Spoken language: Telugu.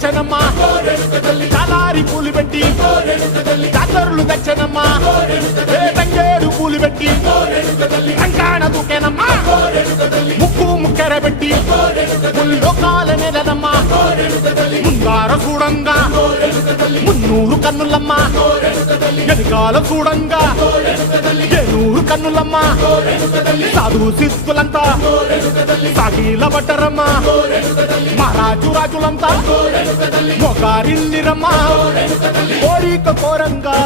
తెచ్చనమ్మా చాలారి పూలు పెట్టి జాతరులు తెచ్చనమ్మా తంగేడు పూలు పెట్టి కంకాణ దూకేనమ్మా ముక్కు ముక్కెర పెట్టి ముల్లోకాల నెలనమ్మా ముంగార చూడంగా మున్నూరు కన్నులమ్మా ఎనకాల చూడంగా ఏనూరు కన్నులమ్మా సాధు సిద్ధులంతా సాగిల పట్టరమ్మా మహారాజు రాజులంతా మొగారిల్లిరమ్మా కోరిక కోరంగా